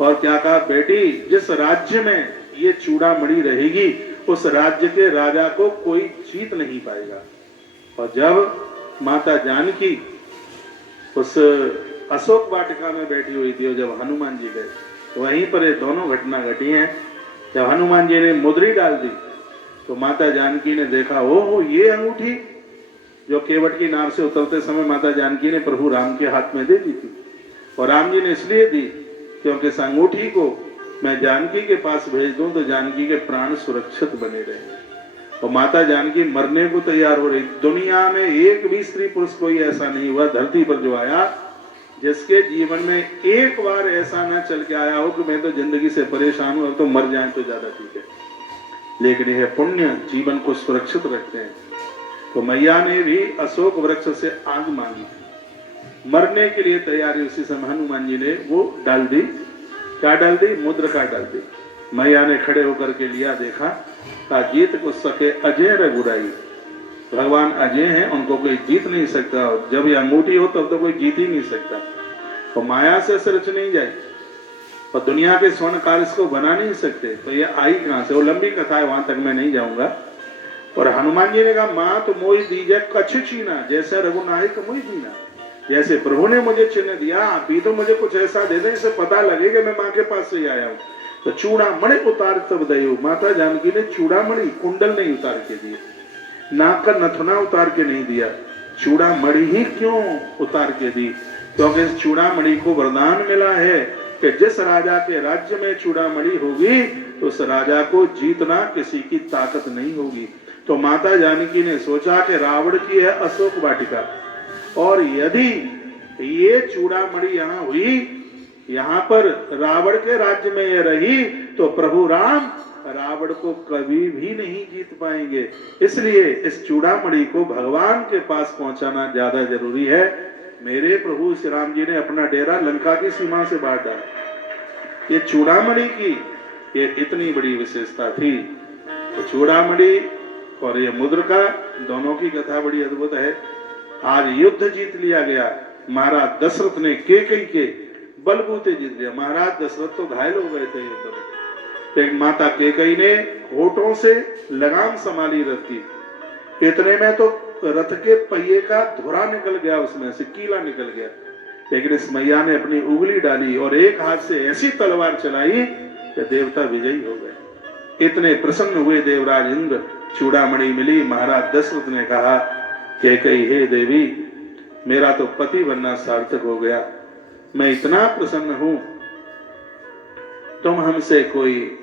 और क्या कहा, बेटी जिस राज्य में ये चूड़ामणि रहेगी उस राज्य के राजा को कोई जीत नहीं पाएगा। और जब माता जानकी उस अशोक वाटिका में बैठी हुई थी और जब हनुमान जी गए तो वहीं पर ये दोनों घटना घटी हैं। जब हनुमान जी ने मुद्री डाल दी तो माता जानकी ने देखा, ओहो ये अंगूठी जो केवट की नाव से उतरते समय माता जानकी ने प्रभु राम के हाथ में दे दी थी और राम जी ने इसलिए दी क्योंकि इस अंगूठी को मैं जानकी के पास भेज दूं तो जानकी के प्राण सुरक्षित बने रहे। और माता जानकी मरने को तैयार हो रही। दुनिया में एक भी स्त्री पुरुष कोई ऐसा नहीं हुआ धरती पर जो आया जिसके जीवन में एक बार ऐसा ना चल के आया हो कि मैं तो जिंदगी से परेशान हूं, अब तो मर जाए तो ज्यादा ठीक है, लेकिन यह पुण्य जीवन को सुरक्षित रखते हैं। तो मैया ने भी अशोक वृक्ष से आग मांगी, मरने के लिए तैयारी, उसी समय हनुमान जी ने वो डाल दी। क्या डाल दी? मुद्रिका डाल दी। मैया ने खड़े होकर के लिया, देखा, का जीत को सके अजय रघुराई। भगवान अजय हैं, उनको कोई जीत नहीं सकता। जब ये अंगूठी हो तब तो कोई जीत ही नहीं सकता। तो माया से सिरच नहीं जाए, और दुनिया के स्वर्णकार इसको बना नहीं सकते। तो ये आई कहां से? वो लंबी कथा है, वहां तक मैं नहीं जाऊंगा। और हनुमान जी ने कहा, मां तो मोहि दीजे कछ छीना, जैसे रघुनायक मोहि दीना। जैसे प्रभु ने मुझे चिन्ह दिया, आप भी तो मुझे कुछ ऐसा दे दें जिससे पता लगे कि मैं माँ के पास से आया हूँ। तो चूड़ामणि उतार तब दयो, माता जानकी ने चूड़ामणि, कुंडल नहीं उतार के दिए, नाक का नथुना उतार के नहीं दिया, चूड़ामणि ही क्यों उतार के दी? क्योंकि इस चूड़ामणि को वरदान मिला है कि जिस राजा के राज्य में चूड़ामणि होगी तो उस राजा को जीतना किसी की ताकत नहीं होगी। तो माता जानकी ने सोचा कि रावण की है अशोक वाटिका, और यदि ये चूड़ामणि यहाँ हुई, यहाँ पर रावण के राज्य में ये रही, तो प्रभु राम रावण को कभी भी नहीं जीत पाएंगे। इसलिए इस चूड़ामणि को भगवान के पास पहुंचाना ज्यादा जरूरी है। मेरे प्रभु श्री राम जी ने अपना डेरा लंका की सीमा से बांट डाला। ये चूड़ामणि की ये इतनी बड़ी विशेषता थी। तो चूड़ामणि और ये मुद्रिका दोनों की कथा बड़ी अद्भुत है। आज युद्ध जीत लिया गया। महाराज दशरथ ने केकई के बलबूते जीत लिया। महाराज दशरथ तो घायल हो गए थे युद्ध में। एक माता केकई ने होठों से लगाम संभाली रथ की। इतने में तो रथ के पहिए का धुरा निकल गया, उसमें से कीला निकल गया। लेकिन इस मैया ने अपनी उंगली डाली और एक हाथ से ऐसी तलवार चलाई कि देवता विजयी हो गए। इतने प्रसन्न हुए देवराज इंद्र। चूड़ामणि मिली। महाराज दशरथ ने कहा, केकई हे देवी, मेरा तो पति बनना सार्थक हो गया। मैं इतना प्रसन्न हूं, तुम हमसे कोई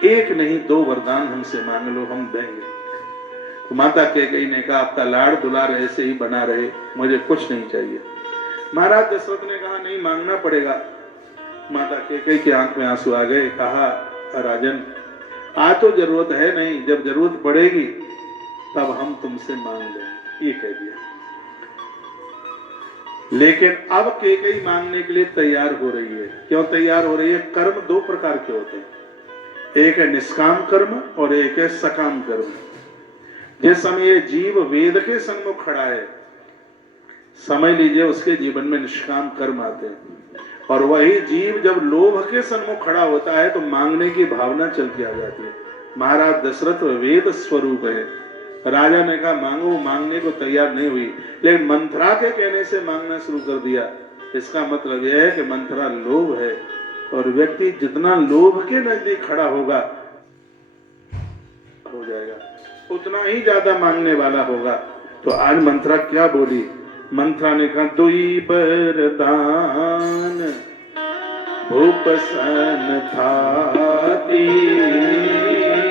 एक नहीं 2 वरदान हमसे मांग लो, हम देंगे। तो माता केकई ने कहा, आपका लाड़ दुलार ऐसे ही बना रहे, मुझे कुछ नहीं चाहिए। महाराज दशरथ ने कहा, नहीं मांगना पड़ेगा। माता केकई की आंख में आंसू आ गए। कहा, राजन आज तो जरूरत है नहीं, जब जरूरत पड़ेगी तब हम तुमसे मांग लें, ये कह दिया। लेकिन अब केकई मांगने के लिए तैयार हो रही है। क्यों तैयार हो रही है? कर्म 2 प्रकार के होते हैं, एक है निष्काम कर्म और एक है सकाम कर्म। जिस समय जीव वेद के सन्मुख खड़ा है, समझ लीजिए उसके जीवन में निष्काम कर्म आते हैं। और वही जीव जब लोभ के सन्मुख खड़ा होता है तो मांगने की भावना चल के आ जाती है। महाराज दशरथ वेद स्वरूप है। राजा ने कहा मांगो, मांगने को तैयार नहीं हुई, लेकिन मंथरा के कहने से मांगना शुरू कर दिया। इसका मतलब यह है कि मंथरा लोभ है, और व्यक्ति जितना लोभ के नजदीक खड़ा होगा हो जाएगा, उतना ही ज्यादा मांगने वाला होगा। तो आज मंथरा क्या बोली? मंथरा ने कहा, दुई बरदान भूपसन थाती,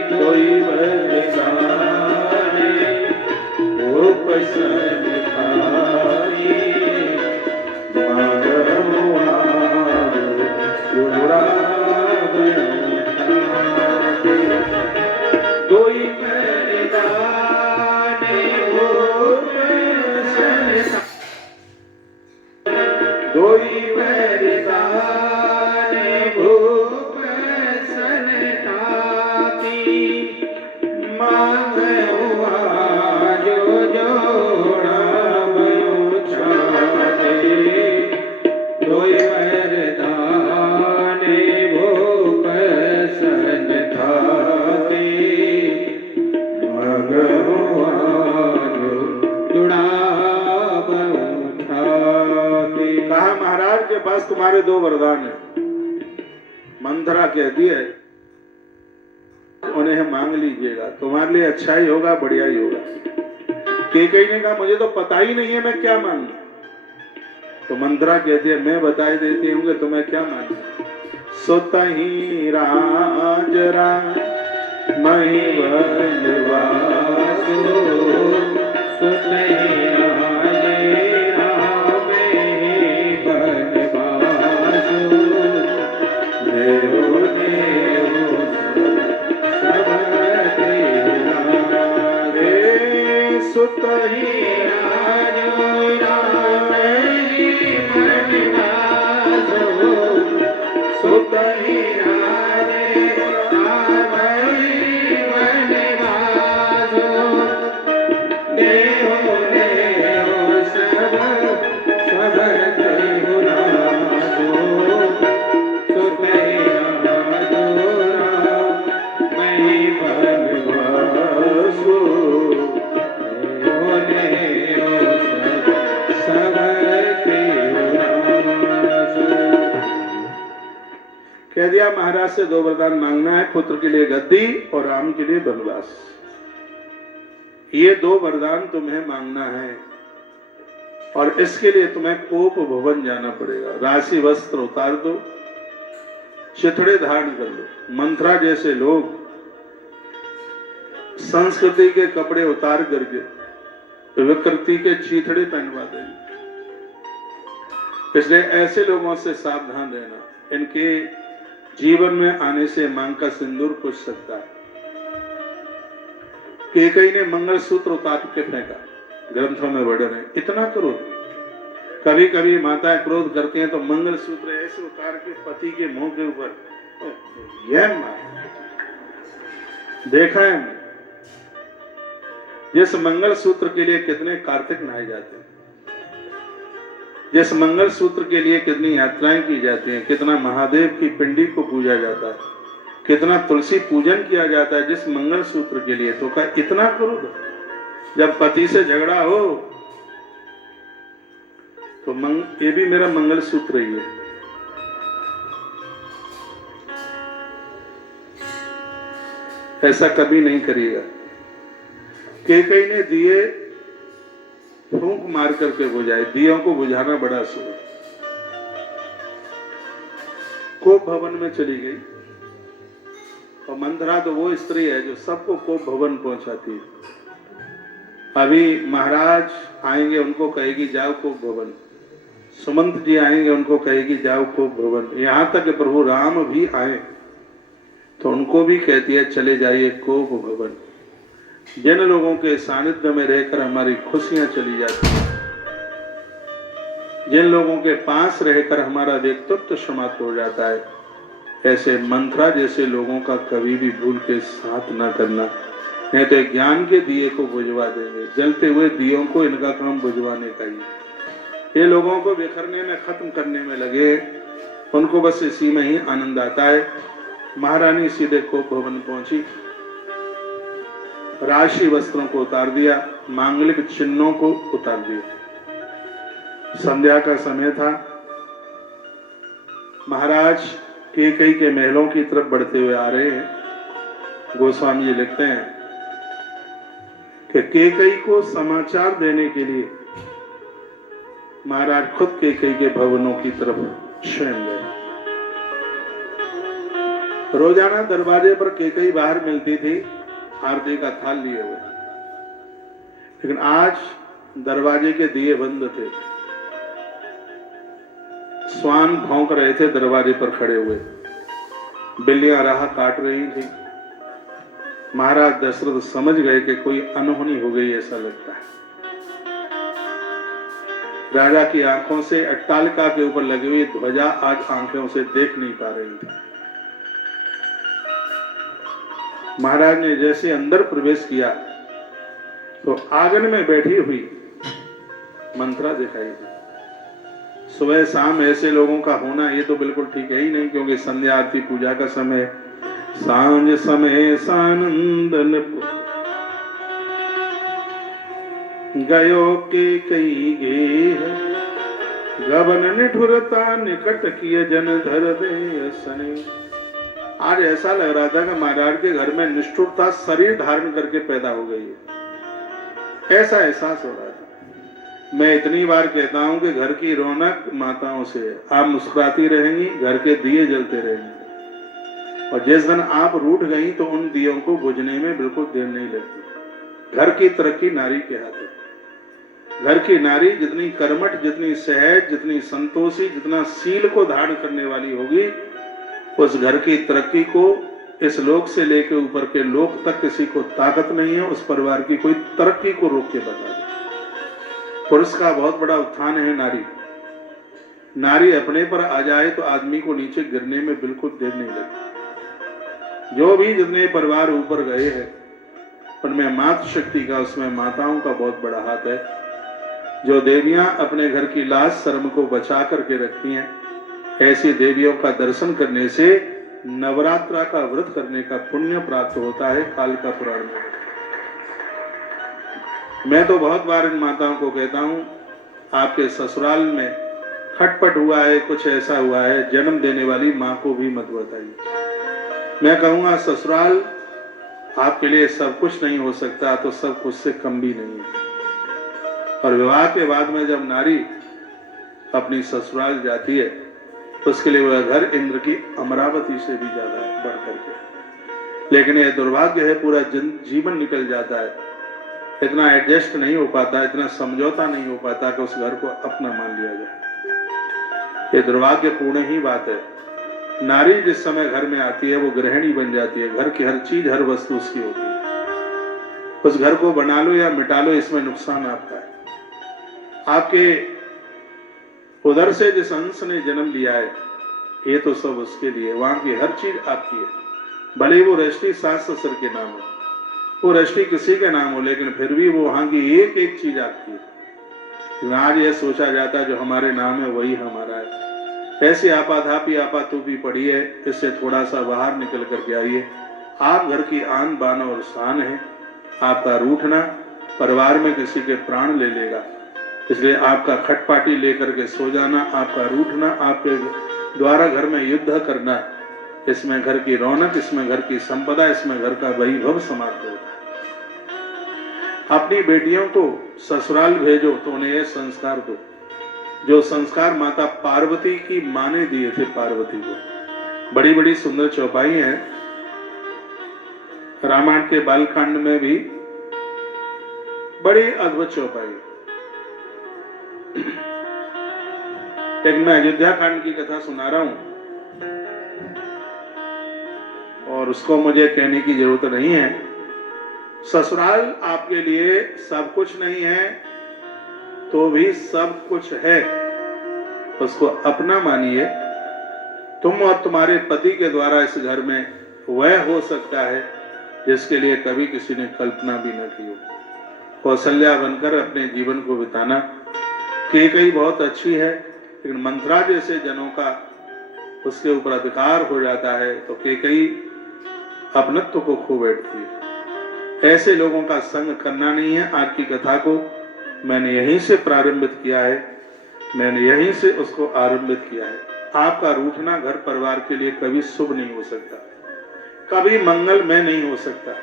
दुई बरदान भूपसन थाती, माधवा जुड़ा दुई बरदान भूपसन, दुई बरदान भूपसन थाती, माधवा जो जोड़ा भयो छाते, दुई बरदान भूपसन थाती, मगवा जो जुड़ा भयो छाते। कहा महाराज के पास तुम्हारे 2 वरदान है। मंथरा कहती है उन्हें मांग लीजिएगा, तुम्हारे लिए अच्छा ही होगा, बढ़िया ही होगा। केकई ने कहा मुझे तो पता ही नहीं है मैं क्या मांगू। तो मंथरा कहती है मैं बताई देती हूँ कि तुम्हें क्या मांगना। सुतहि राज मही वनवासो, सुतहि राज रामे सुतहि राजो राम जीवन नासो सुतहि राजे राम जीवन नासो देहो देहो सब सब देहो नासो सुतहि राजो राम भगवासो कह दिया महाराज से 2 वरदान मांगना है, पुत्र के लिए गद्दी और राम के लिए वनवास। ये 2 वरदान तुम्हें मांगना है और इसके लिए तुम्हें कोप भवन जाना पड़ेगा। राशि वस्त्र उतार दो, चिथड़े धारण कर लो। मंथरा जैसे लोग संस्कृति के कपड़े उतार करके विकृति के चीथड़े पहनवा देंगे। इसलिए ऐसे लोगों से सावधान रहना, इनके जीवन में आने से मांग का सिंदूर पूछ सकता है। कैकेयी ने मंगलसूत्र उतार के फेंका, ग्रंथों में वर्णन है। इतना क्रोध, कभी कभी माताएं क्रोध करती हैं तो मंगलसूत्र ऐसे उतार के पति के मुंह के ऊपर, यह देखा है हमने। जिस मंगलसूत्र के लिए कितने कार्तिक नहाए जाते हैं, जिस मंगलसूत्र के लिए कितनी यात्राएं की जाती हैं, कितना महादेव की पिंडी को पूजा जाता है, कितना तुलसी पूजन किया जाता है जिस मंगलसूत्र के लिए। तो क्या इतना क्रोध? जब पति से झगड़ा हो तो ये भी मेरा मंगलसूत्र ही है। ऐसा कभी नहीं करिएगा। कैकेयी ने दिए फूंक मार करके बुझाए। दियों को बुझाना बड़ा असूल है। कोप भवन में चली गई और मंथरा तो वो स्त्री है जो सबको कोप भवन पहुंचाती है। अभी महाराज आएंगे, उनको कहेगी जाओ कोप भवन। सुमंत जी आएंगे, उनको कहेगी जाओ कोप भवन। यहां तक कि प्रभु राम भी आए तो उनको भी कहती है चले जाइए कोप भवन। जिन लोगों के सानिध्य में रहकर हमारी खुशियां चली जाती हैं, जिन लोगों के पास रहकर हमारा व्यक्तित्व समाप्त हो जाता है, ऐसे मंथरा जैसे लोगों का कभी भी भूल के साथ न करना, नहीं तो ज्ञान के दिए को बुझवा देंगे। जलते हुए दियों को इनका काम बुझवाने का ही। ये लोगों को बिखरने में, खत्म करने में लगे, उनको बस इसी में ही आनंद आता है। महारानी सीधे कोप भवन पहुंची, राशि वस्त्रों को उतार दिया, मांगलिक चिन्हों को उतार दिया। संध्या का समय था। महाराज कैकेयी के महलों की तरफ बढ़ते हुए आ रहे हैं। गोस्वामी जी लिखते हैं कि कैकेयी को समाचार देने के लिए महाराज खुद कैकेयी के भवनों की तरफ स्वयं गए। रोजाना दरवाजे पर कैकेयी बाहर मिलती थी आरती का थाल लिए हुए, लेकिन आज दरवाजे के दिए बंद थे। स्वान भौंक रहे थे दरवाजे पर खड़े हुए, बिल्लियां राह काट रही थी। महाराज दशरथ समझ गए कि कोई अनहोनी हो गई, ऐसा लगता है। राजा की आंखों से अट्टालिका के ऊपर लगी हुई ध्वजा आज आंखों से देख नहीं पा रही थी। महाराज ने जैसे अंदर प्रवेश किया तो आंगन में बैठी हुई मंथरा दिखाई दी। सुबह शाम ऐसे लोगों का होना ये तो बिल्कुल ठीक है ही नहीं, क्योंकि संध्या आरती पूजा का समय, सांझ समय सानंदन गयो कैकेयी गेह, गबन निठुरता निकट किए जन धर दे सने। आज ऐसा लग रहा था कि महाराज के घर में निष्ठुरता शरीर धारण करके पैदा हो गई है, ऐसा एहसास हो रहा था। मैं इतनी बार कहता हूं कि घर की रौनक माताओं से, आप मुस्कुराती रहेंगी, घर के दिए जलते रहेंगे, और जिस दिन आप रूठ गई तो उन दियों को बुझने में बिल्कुल देर नहीं लगती। घर की तरक्की नारी के हाथ है। घर की नारी जितनी कर्मठ, जितनी सहज, जितनी संतोषी, जितना शील को धारण करने वाली होगी, उस घर की तरक्की को इस लोक से लेकर ऊपर के लोक तक किसी को ताकत नहीं है उस परिवार की कोई तरक्की को रोक के बता दे। पुरुष का बहुत बड़ा उत्थान है नारी। नारी अपने पर आ जाए तो आदमी को नीचे गिरने में बिल्कुल देर नहीं लगती। जो भी जितने परिवार ऊपर गए हैं उनमें मातृशक्ति का, उसमें माताओं का बहुत बड़ा हाथ है। जो देवियां अपने घर की लाज शर्म को बचा करके रखती हैं, ऐसी देवियों का दर्शन करने से नवरात्रा का व्रत करने का पुण्य प्राप्त होता है। काल का पुराण में मैं तो बहुत बार इन माताओं को कहता हूं, आपके ससुराल में खटपट हुआ है, कुछ ऐसा हुआ है, जन्म देने वाली मां को भी मत बताइए। मैं कहूंगा ससुराल आपके लिए सब कुछ नहीं हो सकता तो सब कुछ से कम भी नहीं है। और विवाह के बाद में जब नारी अपनी ससुराल जाती है उसके लिए वह घर इंद्र की अमरावती से भी ज्यादा है बढ़ करके। लेकिन यह दुर्भाग्य है, पूरा जीवन निकल जाता है, इतना एडजस्ट नहीं हो पाता, इतना समझौता नहीं हो पाता कि उस घर को अपना मान लिया जाए। ये दुर्भाग्यपूर्ण ही बात है। नारी जिस समय घर में आती है वो गृहिणी बन जाती है, घर की हर चीज हर वस्तु उसकी होती है। उस घर को बना लो या मिटा लो, इसमें नुकसान आपका है। आपके उधर से जिस अंश ने जन्म लिया है ये तो सब उसके लिए, वहां की हर चीज आपकी है। भले वो रजिस्ट्री सास ससुर के नाम हो, वो रजिस्ट्री किसी के नाम हो, लेकिन फिर भी वो वहां की एक एक चीज आपकी है। आज ये सोचा जाता है जो हमारे नाम है वही हमारा है। ऐसी आपाधापी आपातूपी पड़ी है, इससे थोड़ा सा बाहर निकल करके आइए। आप घर की आन बान और शान है। आपका रूठना परिवार में किसी के प्राण ले लेगा, इसलिए आपका खटपाटी लेकर के सो जाना, आपका रूठना, आपके द्वारा घर में युद्ध करना, इसमें घर की रौनक, इसमें घर की संपदा, इसमें घर का वैभव समाप्त होता है। अपनी बेटियों को ससुराल भेजो तो उन्हें यह संस्कार दो जो संस्कार माता पार्वती की मां ने दिए थे पार्वती को। बड़ी बड़ी सुंदर चौपाई हैं रामायण के बालकांड में भी, बड़ी अद्भुत चौपाई। एक मैं अयोध्या कांड की कथा सुना रहा हूं और उसको मुझे कहने की जरूरत नहीं है। ससुराल आपके लिए सब कुछ नहीं है तो भी सब कुछ है, उसको अपना मानिए। तुम और तुम्हारे पति के द्वारा इस घर में वह हो सकता है जिसके लिए कभी किसी ने कल्पना भी न की हो। कौशल्या बनकर अपने जीवन को बिताना। केकई बहुत अच्छी है, लेकिन मंथरा जैसे जनों का उसके ऊपर अधिकार हो जाता है तो केकई अपनत्व को खो बैठती है। ऐसे लोगों का संग करना नहीं है। आज की कथा को मैंने यहीं से प्रारंभित किया है, मैंने यहीं से उसको आरंभित किया है। आपका रूठना घर परिवार के लिए कभी शुभ नहीं हो सकता, कभी मंगलमय नहीं हो सकता।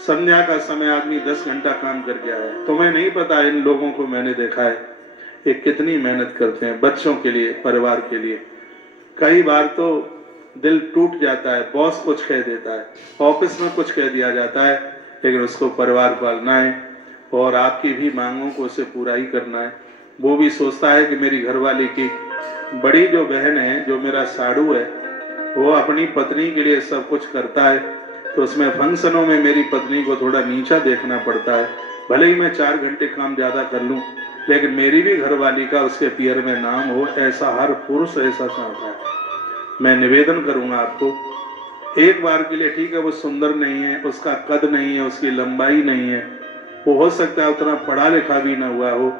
संध्या का समय आदमी 10 घंटा काम करके आया, तुम्हें नहीं पता इन लोगों को मैंने देखा है ये कितनी मेहनत करते हैं बच्चों के लिए, परिवार के लिए। कई बार तो दिल टूट जाता है, बॉस कुछ कह देता है, ऑफिस में कुछ कह दिया जाता है, लेकिन उसको परिवार पालना है और आपकी भी मांगों को उसे पूरा ही करना है। वो भी सोचता है कि मेरी घरवाली की बड़ी जो बहन है, जो मेरा साड़ू है, वो अपनी पत्नी के लिए सब कुछ करता है, तो उसमें फंक्शनों में मेरी पत्नी को थोड़ा नीचा देखना पड़ता है। भले ही मैं 4 घंटे काम ज्यादा कर लूं, लेकिन मेरी भी घरवाली का उसके पियर में नाम हो, ऐसा हर पुरुष ऐसा चाहता है। मैं निवेदन करूंगा आपको, एक बार के लिए ठीक है वो सुंदर नहीं है, उसका कद नहीं है, उसकी लंबाई नहीं है, वो हो सकता है उतना पढ़ा लिखा भी ना हुआ हो,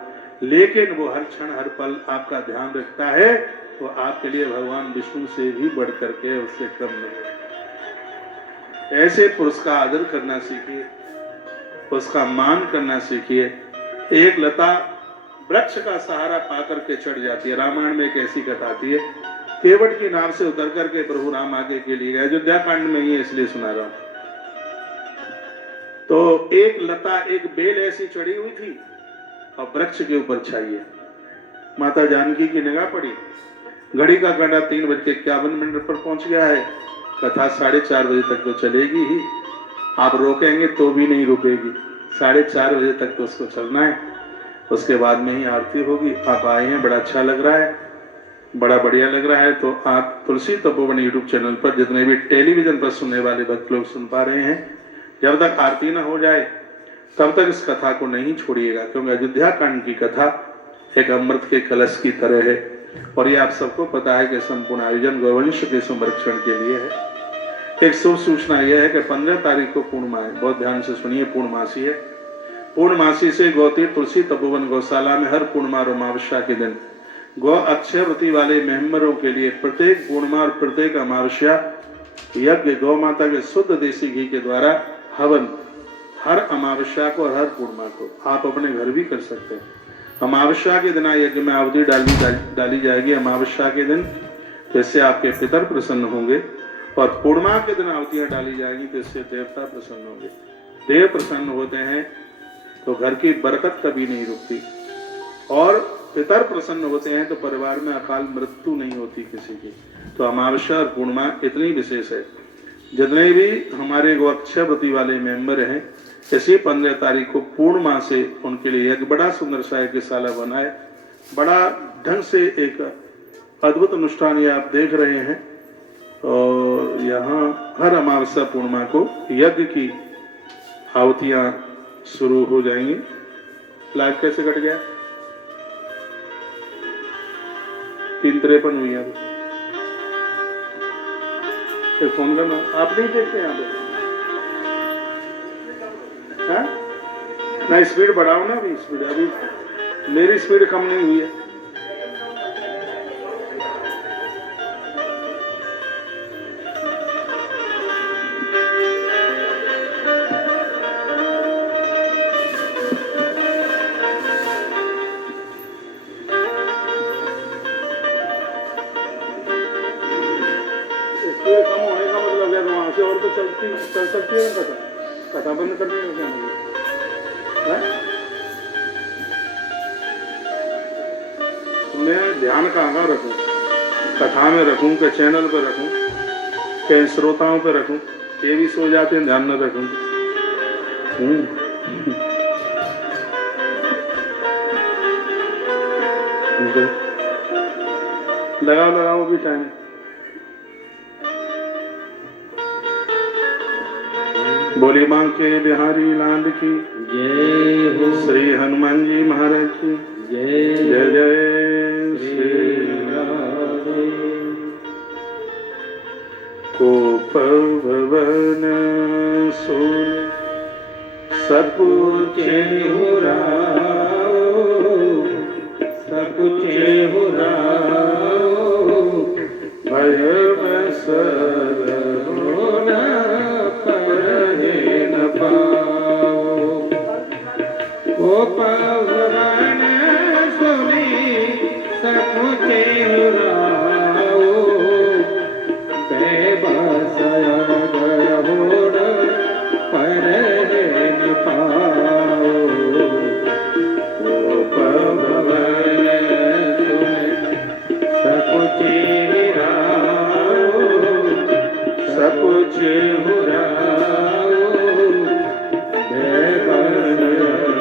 लेकिन वो हर क्षण हर पल आपका ध्यान रखता है, तो आपके लिए भगवान विष्णु से भी बढ़ करके उससे कम नहीं है। ऐसे पुरुष का आदर करना सीखिए, उसका मान करना सीखिए। एक लता वृक्ष का सहारा पाकर के चढ़ जाती है। रामायण में एक ऐसी कथा आती है, केवट की नाव से उतर करके प्रभु राम आगे के लिए गए। अयोध्या कांड में ही इसलिए सुना रहा हूं। तो एक लता, एक बेल ऐसी चढ़ी हुई थी और वृक्ष के ऊपर छाई है। माता जानकी की निगाह पड़ी, घड़ी का कांटा 3:51 पर पहुंच गया है। कथा 4:30 बजे तक तो चलेगी ही, आप रोकेंगे तो भी नहीं रुकेगी। 4:30 बजे तक तो उसको चलना है, उसके बाद में ही आरती होगी। आप आए हैं, बड़ा अच्छा लग रहा है। बड़ा बढ़िया लग रहा है। तो आप तुलसी तपोवन यूट्यूब चैनल पर जितने भी टेलीविजन पर सुनने वाले भक्त लोग सुन पा रहे हैं, जब तक आरती न हो जाए तब तक इस कथा को नहीं छोड़िएगा, क्योंकि अयोध्या कांड की कथा एक अमृत के कलश की तरह है। और ये आप सबको पता है कि संपूर्ण आयोजन गौवंश के संरक्षण के लिए है। एक शुभ सूचना यह है कि 15 तारीख को पूर्णिमा है, बहुत ध्यान से सुनिए, पूर्णमासी है। पूर्णमासी से गौती तुलसी तपोवन गौशाला में हर पूर्णिमा और अमावस्या के दिन गौ अक्षय व्रती वाले मेंबरों के लिए प्रत्येक पूर्णिमा और प्रत्येक अमावस्या यज्ञ गौ माता के शुद्ध देसी घी के द्वारा हवन हर अमावस्या को और हर पूर्णिमा को आप अपने घर भी कर सकते हैं। अमावस्या के दिन यज्ञ में आहुति डाली जाएगी अमावस्या के दिन, जिससे आपके पितर प्रसन्न होंगे, और पूर्णिमा के दिन आहुतियां डाली जाएंगी, जिससे देवता प्रसन्न होंगे। देव प्रसन्न होते हैं तो घर की बरकत कभी नहीं रुकती, और पितर प्रसन्न होते हैं तो परिवार में अकाल मृत्यु नहीं होती किसी की। तो अमावस्या और पूर्णिमा इतनी विशेष है। जितने भी हमारे गोअक्षय व्रती वाले मेंबर हैं, इसी 15 तारीख को पूर्णिमा से उनके लिए एक बड़ा सुंदर सा यज्ञशाला बना है। बड़ा ढंग से एक अद्भुत अनुष्ठान ये आप देख रहे हैं। और यहाँ हर अमावस्या पूर्णिमा को यज्ञ की आहुतियां शुरू हो जाएंगी। लाइव कैसे कट गया? 3:53 हुई है। फिर फोन करना, आप नहीं देखते यहाँ पे? ना स्पीड बढ़ाओ ना, अभी स्पीड, अभी मेरी स्पीड कम नहीं हुई है। स्पीड कम होने का मतलब है वहां से और तो चल सकती है ना कथा बंद करने का क्या मतलब है? मैं ध्यान कहाँ रखूं? कथा में रखूं के चैनल पे रखूं के श्रोताओं पे रखूं? ये भी सो जाते हैं, ध्यान न रखूं। लगाओ भी टाइम। बोली मां के बिहारी लाल की जय हो, श्री हनुमान जी महाराज की जय जय जय श्री राधे। कोप भवन सुन सकुचे हुराओ, सकुचे हुराओ, भय बसर होना न पाओ। कोप भवन सुनी सकुचे हुराओ, भय बसर होना न पाओ। कोप भवन सुनी सकुचे हुराओ, सकुचे हुराओ,